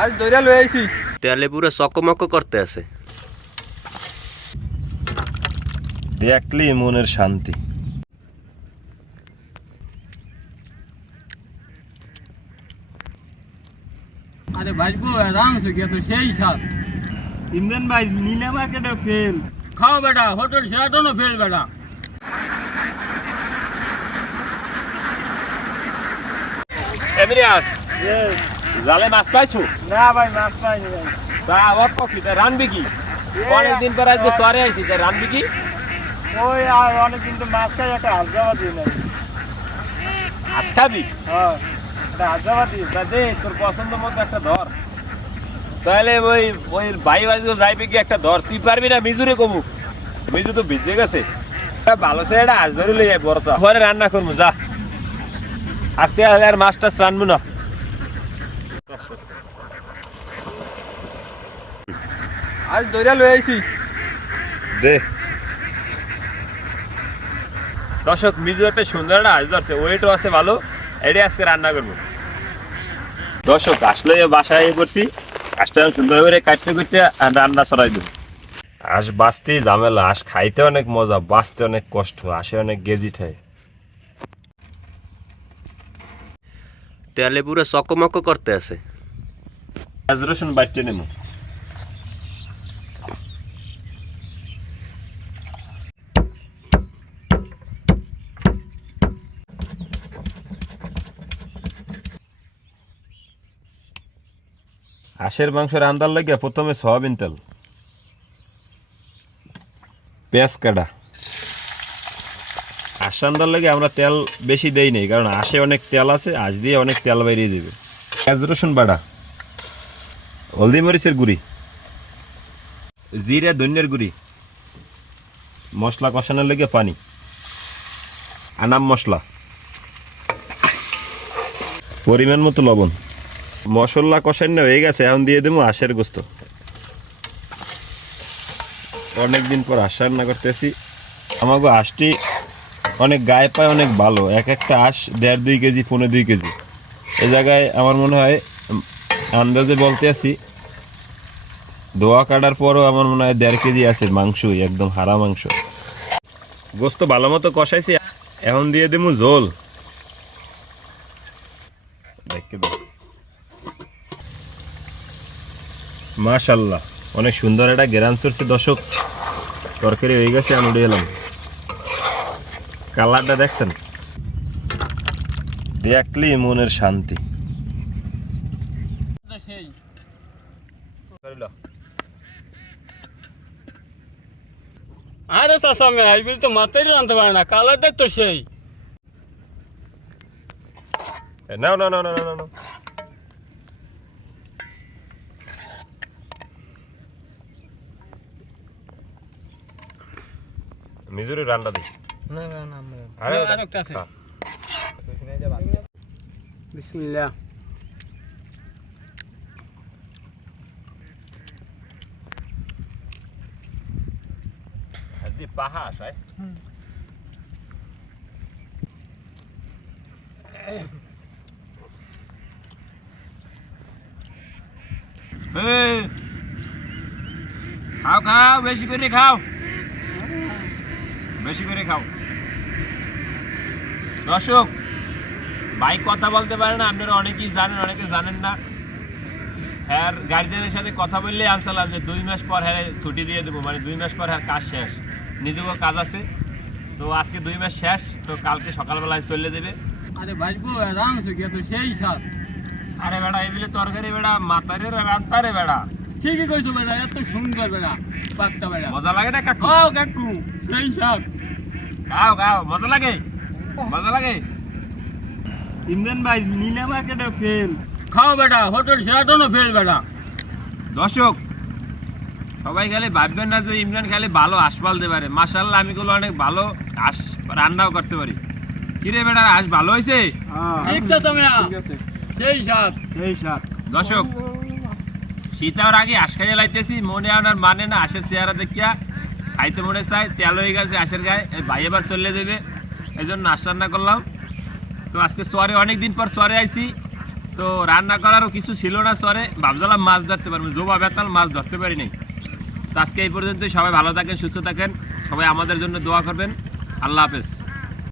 আজ দইরা লই আইছি। তেলে পুরো চকমক করতে আছে। দেখলি মনের শান্তি। আরে ভাইবো আরাম সে গিয়া তো সেই সাথ ইমরান ভাই নীলা মার্কেটে ফেল খাও বেটা হোটেল সেরাটনও ফেল বেটা। এমরিয়াস জালে মাছ পাইছো? না ভাই মাছ পাইনি ভাই। তা আবার কফি তা রানবি কি? অনেকদিন পর আজকে সরে আইছি তা রানবি কি? ওই আর অনেকদিন তো মাছ খাই একটা হাজাবা দিয়ে না আজ খাবি? হ্যাঁ একটা হাজাবা দিয়ে। তা দে তোর পছন্দ মতো একটা ধর। তাহলে ওই ওই ভাই বাজু যাইবে কি একটা ধর? তুই পারবি না মিজুরে কমু? মিজু তো ভিজে গেছে। তা ভালো সে এটা আজ ধরে লই যাই বড়টা ঘরে রান্না করব যা। আজকে আর মাছ টাছ রানবো না। আজ দইরা লই আইছি। দে। দর্শক মিজু একটা সুন্দর একটা আজ ধরছে। ওয়েটও আছে ভালো। এটাই আজকে রান্না করব। দর্শক আসলে বাসায় করছি আজটা সুন্দর করে কাটতে করতে আর রান্না সরাই দেবো। আঁশ বাঁচতেই ঝামেলা। আঁশ খাইতে অনেক মজা বাঁচতে অনেক কষ্ট আসে অনেক গেজি খায় তেলে পুরো চকমক করতে আছে। আজ রসুন বাটতে নেব। হাঁসের মাংস রান্দার লাগে প্রথমে সয়াবিন তেল, পেঁয়াজ কাটা। হাঁস রান্দার লাগে আমরা তেল বেশি দেই নেই, কারণ হাঁসে অনেক তেল আছে আজ দিয়ে অনেক তেল বেরিয়ে যাবে। পেঁয়াজ, রসুন বাটা, হলদি মরিচের গুঁড়ি, জিরে, ধনিয়ার গুঁড়ি, মশলা কষানোর লেগে পানি, আনাম মশলা, পরিমাণ মতো লবণ। মশলা কষানো হয়ে গেছে, এখন দিয়ে দেবো হাঁসের গোস্ত। অনেকদিন পর হাঁস রান্না করতেছি। আমাকে হাঁসটি অনেক গায়ে পায়, অনেক ভালো। এক একটা হাঁস দেড় দুই কেজি পনেরো দুই কেজি। এ জায়গায় আমার মনে হয় আন্দাজে বলতে আছি, দোয়া কাটার পরও আমার মনে হয় দেড় কেজি আছে মাংসই, একদম হারা মাংস। গোস্ত ভালো মতো কষাইছি, এখন দিয়ে দেবো ঝোল। দেখতে মাশাল্লাহ অনেক সুন্দর একটা গেরান চড়ছে। দর্শক তরকারি হয়ে গেছে আমি উঠে এলাম। কালারটা দেখছেন? দেখলি মনের শান্তি। আরে চাষা মে আইবিল তো মাথায় রানতে পারে না কালারটা তো সেই। নাও না না না না না মিজুরি রান্না দিই না না না আরে আরেকটা আছে হ্যাঁ। বিসমিল্লাহ দি পাহা আসায় খাও খাও বেশি করে খাও বেশি করে খাও। দর্শক ভাই কথা বলতে পারে না আপনারা অনেকেই জানেন অনেকে জানেন না। হ্যাঁ গার্জিয়ানের সাথে কথা বললেই আনসালাম যে দুই মাস পর হ্যাঁ ছুটি দিয়ে দেবো মানে দুই মাস পর হ্যাঁ কাজ শেষ। নিজেও কাজ আছে। তো আজকে দুই মাস শেষ তো কালকে সকালবেলায় চলে দেবে। আরে ভাইবো আরাম সে গিয়া তো সেই সাথ আরে বেড়া এগুলো তরকারি বেড়া মাতারে রান্তারে বেড়া। ঠিকই কইছো বেড়া এত সুন্দর বেড়া পাকটা বেটা মজা লাগে না কাকু? খাও কাকু সেই সাথ খাও খাও মজা লাগে? মজা লাগে? ইমরান ভাই নীলা মার্কেটে ফেল খাও বেটা হোটেল সেরাটনও ফেল বেটা। দর্শক সবাই খালি ভাববেন না যে ইমরান খালি ভালো পালতে পারে। মাসাল্লাহ আমি গুলো অনেক ভালো রান্নাও করতে পারি। কিরে বেটা হাঁস ভালো হয়েছে হ্যাঁ। ঠিক আছে সেই সাথ এই সাত দর্শক শীতার আগে হাঁস খাইয়ে লাইতেছি। মনে আপনার মানে না হাঁসের চেহারা দেখিয়া। খাইতে মনে চাই তেল হয়ে গেছে, আশের গায়ে। ভাই এবার চলে দেবে এই জন্য হাঁস রান্না করলাম। তো আজকে সরে অনেক দিন পর সরে আইছি। তো রান্না করারও কিছু ছিল না সরে ভাবছিলাম মাছ ধরতে পারব। জোবা বেতাল মাছ ধরতে পারি পারিনি। তো আজকে এই পর্যন্তই। সবাই ভালো থাকেন, সুস্থ থাকেন। সবাই আমাদের জন্য দোয়া করবেন। আল্লাহ হাফেজ।